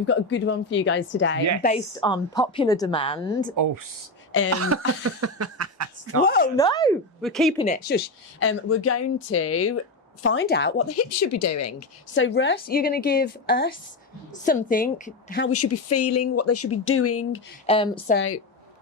we've got a good one for you guys today, Yes. based on popular demand. Oh, Whoa, no, we're keeping it. Shush. We're going to find out what the hips should be doing. So, Russ, you're going to give us something, how we should be feeling, what they should be doing. So,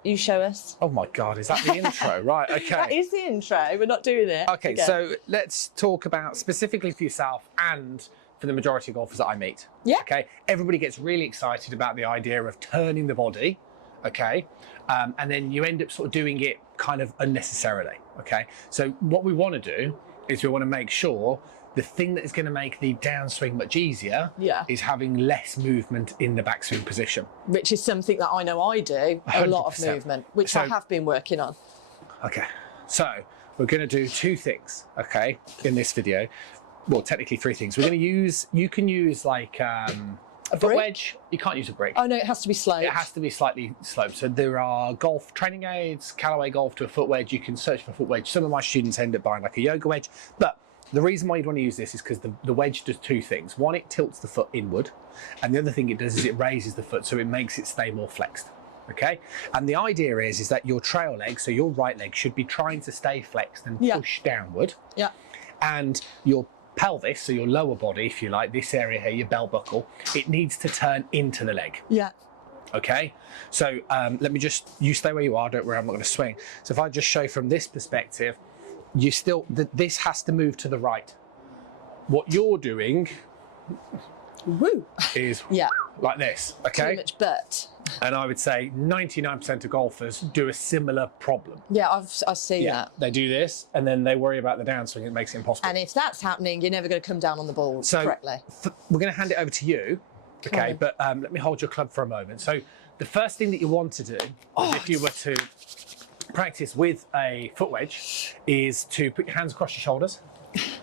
you show us. oh my God, is that the intro? Right, okay. That is the intro. We're not doing it. Okay, so let's talk about specifically for yourself and for the majority of golfers that I meet. Yeah. Okay, everybody gets really excited about the idea of turning the body, okay, and then you end up sort of doing it kind of unnecessarily, okay? So what we want to do is we want to make sure the thing that is going to make the downswing much easier is having less movement in the backswing position. Which is something that I know I do, a lot of 100%. movement, which I have been working on. Okay, so we're going to do two things, okay, in this video. Well, technically three things. We're going to use, you can use like a foot wedge. You can't use a brick. Oh no, it has to be sloped. It has to be slightly sloped. So there are golf training aids, Callaway Golf to a foot wedge. You can search for a foot wedge. Some of my students end up buying like a yoga wedge. But the reason why you'd want to use this is because the wedge does two things. One, it tilts the foot inward. And the other thing it does is it raises the foot, so it makes it stay more flexed. Okay? And the idea is that your trail leg, so your right leg, should be trying to stay flexed and push downward. Yeah. And your pelvis, so your lower body, if you like, this area here, your belt buckle, it needs to turn into the leg. Yeah. Okay, so let me just, you stay where you are, don't worry, I'm not going to swing. So if I just show from this perspective, you still, this has to move to the right. What you're doing is like this, okay? Too much butt. And I would say 99% of golfers do a similar problem. Yeah, I see that. They do this, and then they worry about the downswing, it makes it impossible. And if that's happening, you're never going to come down on the ball correctly. We're going to hand it over to you, okay? But let me hold your club for a moment. So the first thing that you want to do, is if you were to practice with a foot wedge, is to put your hands across your shoulders.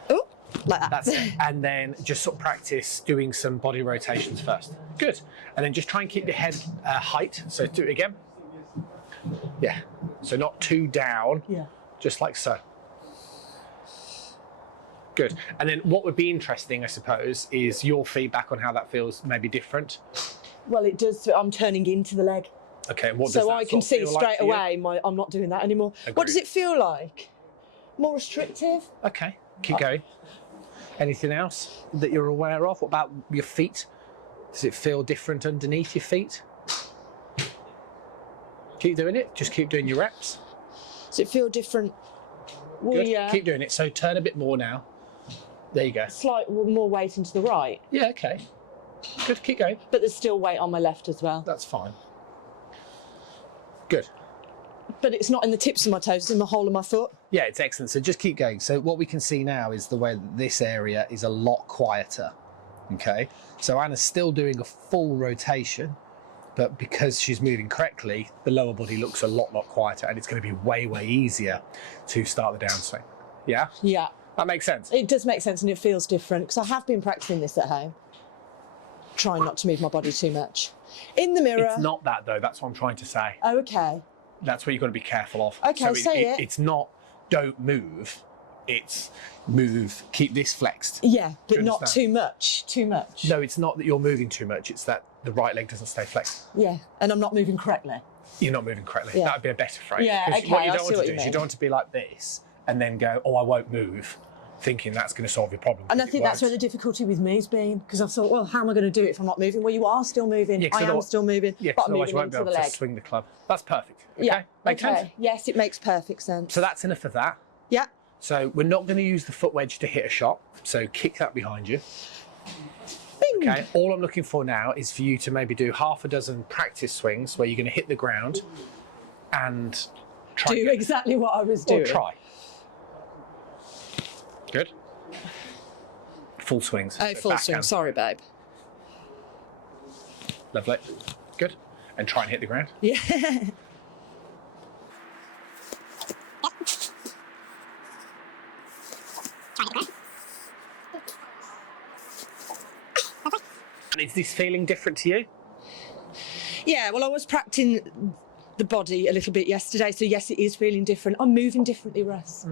Oh, like that. That's it. And then just sort of practice doing some body rotations first. Good. And then just try and keep your head height. So do it again. Yeah. So not too down. Yeah. Just like so. Good. And then what would be interesting, I suppose, is your feedback on how that feels maybe different. Well, it does. I'm turning into the leg. Okay. What does so that I can see straight away I'm not doing that anymore. Agreed. What does it feel like? More restrictive? Okay. Keep going. Anything else that you're aware of? What about your feet? Does it feel different underneath your feet? Keep doing it. Just keep doing your reps. Does it feel different? Well, good. Yeah. Keep doing it. So turn a bit more now. There you go. Slight more weight into the right. Yeah, okay. Good, keep going. But there's still weight on my left as well. That's fine. Good. But it's not in the tips of my toes, it's in the whole of my foot. Yeah, it's excellent. So just keep going. So what we can see now is the way that this area is a lot quieter. Okay. So Anna's still doing a full rotation, but because she's moving correctly, the lower body looks a lot quieter, and it's going to be way easier to start the downswing. Yeah? Yeah. That makes sense. It does make sense, and it feels different, because I have been practicing this at home. Trying not to move my body too much. In the mirror. It's not that though, that's what I'm trying to say. Oh, okay. That's what you've got to be careful of. Okay, say it. It's not don't move, it's move, keep this flexed. Yeah, but not too much, too much. No, it's not that you're moving too much, it's that the right leg doesn't stay flexed. Yeah, and I'm not moving correctly. You're not moving correctly. Yeah. That would be a better phrase. Yeah, okay, what you don't want to do is you don't want to be like this and then go, oh, I won't move, thinking that's going to solve your problem. And I think that's where the difficulty with me has been, because I thought, well, how am I going to do it if I'm not moving? Well, you are still moving. Yeah, I am still moving, but I'm moving you won't be able to swing the club. That's perfect. Okay? Yeah. Make sense? Yes, it makes perfect sense. So that's enough of that. Yeah. So we're not going to use the foot wedge to hit a shot. So kick that behind you. Bing. Okay. All I'm looking for now is for you to maybe do half a dozen practice swings where you're going to hit the ground and try do exactly what I was doing. Or try. Good. Full swings. Oh, full swing. Sorry, babe. Lovely. Good. And try and hit the ground. Yeah. And is this feeling different to you? Yeah, well, I was practicing the body a little bit yesterday, so yes, it is feeling different. I'm moving differently, Russ.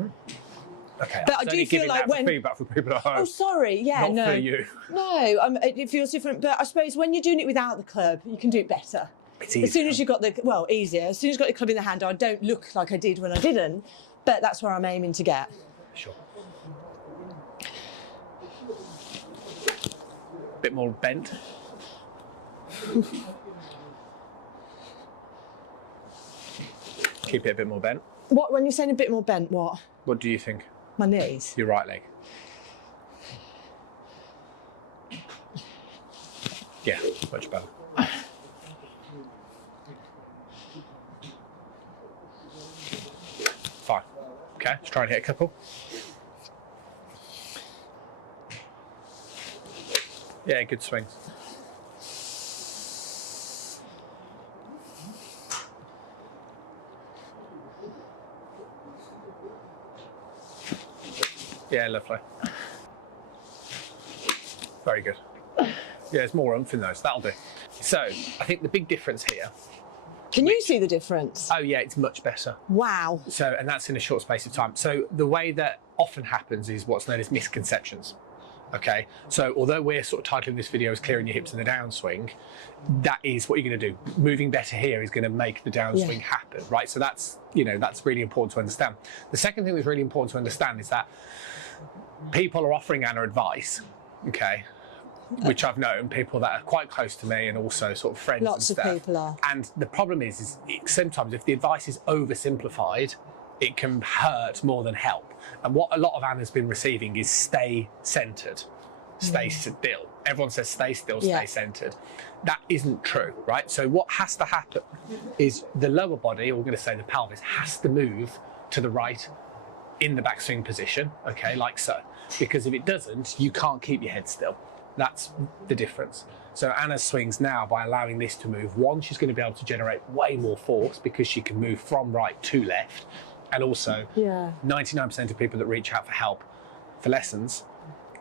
Okay. But I do feel like when feedback for people at home. Oh, sorry. Yeah, Not no. for you. No, it feels different. But I suppose when you're doing it without the club, you can do it better. It's easier. As soon as you've got easier. As soon as you've got the club in the hand, I don't look like I did when I didn't. But that's where I'm aiming to get. Sure. Bit more bent. Keep it a bit more bent. What, when you're saying a bit more bent, what? What do you think? My knees. Your right leg. Yeah, much better. Fine. Okay, let's try and hit a couple. Yeah, good swings. Yeah, lovely. Very good. Yeah, there's more oomph in those. That'll do. So, I think the big difference here. Can you see the difference? Oh yeah, it's much better. Wow. So, and that's in a short space of time. So, the way that often happens is what's known as misconceptions. Okay, so although we're sort of titling this video as clearing your hips in the downswing, that is what you're going to do. Moving better here is going to make the downswing happen, right? So that's, you know, that's really important to understand. The second thing that's really important to understand is that people are offering Anna advice, okay, which I've known, people that are quite close to me and also sort of friends Lots and of stuff. people are. And the problem is sometimes if the advice is oversimplified, it can hurt more than help. And what a lot of Anna's been receiving is stay centered, stay still. Everyone says stay still, stay centered. That isn't true, right? So what has to happen is the lower body, or we're going to say the pelvis, has to move to the right in the backswing position, okay, like so. Because if it doesn't, you can't keep your head still. That's the difference. So Anna swings now by allowing this to move. One, she's going to be able to generate way more force because she can move from right to left. And also, 99% of people that reach out for help for lessons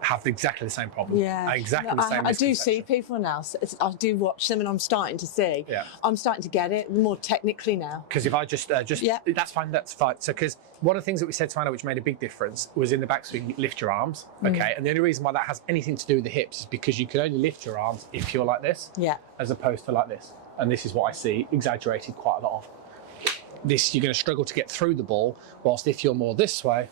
have exactly the same problem. Yeah, exactly the same. I do see people now. So I do watch them, and I'm starting to see. Yeah. I'm starting to get it more technically now. Because if I just that's fine. That's fine. So because one of the things that we said to Anna, which made a big difference, was in the backswing, lift your arms. Okay, and the only reason why that has anything to do with the hips is because you can only lift your arms if you're like this, as opposed to like this. And this is what I see exaggerated quite a lot of. This, you're going to struggle to get through the ball, whilst if you're more this way,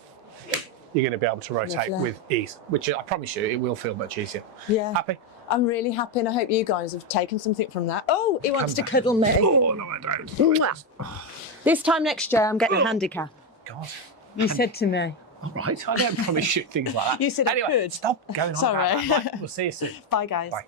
you're going to be able to rotate with ease, which I promise you, it will feel much easier. Yeah. Happy? I'm really happy, and I hope you guys have taken something from that. Oh, he wants to cuddle me. Oh, no, I don't. This time next year, I'm getting a handicap. God. You said to me. All right, I don't promise you things like that. You said anyway, I could. Stop going on. Sorry. Right, we'll see you soon. Bye, guys. Bye.